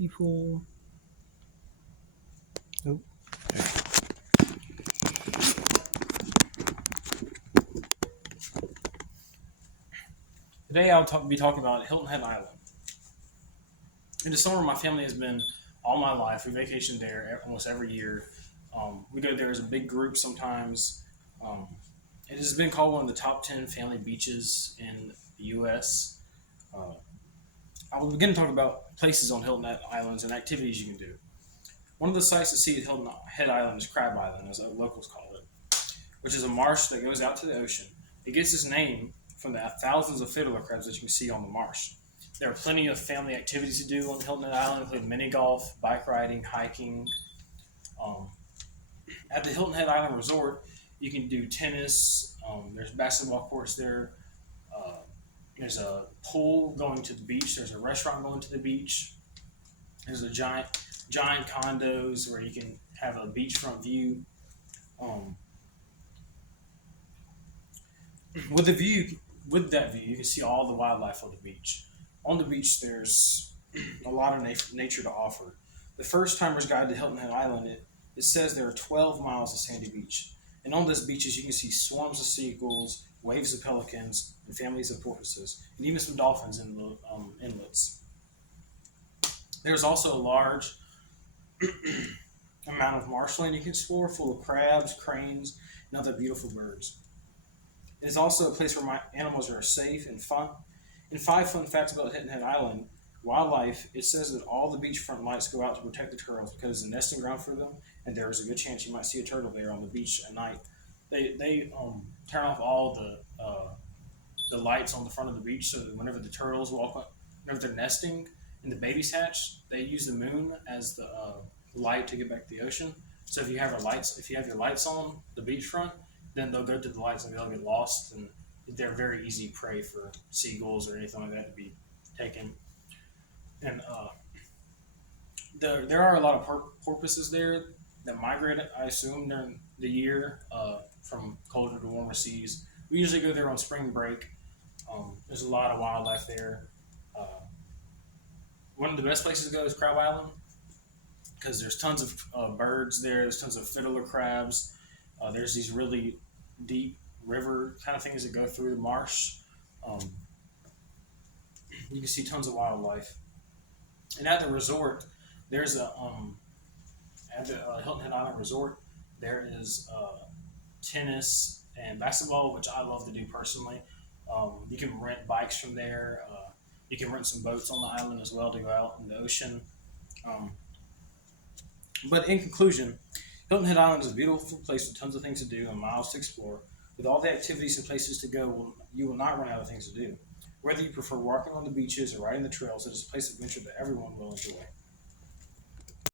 people. Oh, Today I'll be talking about Hilton Head Island. It is somewhere my family has been all my life. We vacation there almost every year. We go there as a big group sometimes. Um, it has been called one of the top 10 family beaches in the U.S. Uh, I will begin to talk about places on Hilton Head Islands and activities you can do. One of the sights to see at Hilton Head Island is Crab Island, as locals call it, which is a marsh that goes out to the ocean. It gets its name from the thousands of fiddler crabs that you can see on the marsh. There are plenty of family activities to do on Hilton Head Island, including mini golf, bike riding, hiking. Um, at the Hilton Head Island Resort, you can do tennis. There's basketball courts there. Uh, there's a pool going to the beach. There's a restaurant going to the beach. There's a giant condos where you can have a beachfront view. Um, with the view, with that view, you can see all the wildlife on the beach. On the beach, there's a lot of nature to offer. The first timer's guide to Hilton Head Island, it says there are 12 miles of sandy beach. And on those beaches, you can see swarms of seagulls, waves of pelicans, and families of porpoises, and even some dolphins in the inlets. There's also a large amount of marshland you can explore, full of crabs, cranes, and other beautiful birds. It is also a place where my animals are safe and fun. And five fun facts about Hilton Head Island wildlife: it says that all the beachfront lights go out to protect the turtles because it's a nesting ground for them, and there is a good chance you might see a turtle there on the beach at night. They turn off all the lights on the front of the beach so that whenever the turtles walk up, whenever they're nesting and the babies hatch, they use the moon as the light to get back to the ocean. So if you have your lights on the beachfront, then they'll go to the lights and they'll get lost, and they're very easy prey for seagulls or anything like that to be taken. And there are a lot of porpoises there that migrate, I assume, during the year from colder to warmer seas. We usually go there on spring break. There's a lot of wildlife there. Uh, One of the best places to go is Crab Island because there's tons of birds there. There's tons of fiddler crabs. There's these really deep river kind of things that go through the marsh. Um, you can see tons of wildlife. And at the resort, there's a at the Hilton Head Island Resort, there is tennis and basketball, which I love to do personally. You can rent bikes from there. You can rent some boats on the island as well to go out in the ocean. Um, but in conclusion, Hilton Head Island is a beautiful place with tons of things to do and miles to explore. With all the activities and places to go, you will not run out of things to do. Whether you prefer walking on the beaches or riding the trails, it is a place of adventure that everyone will enjoy.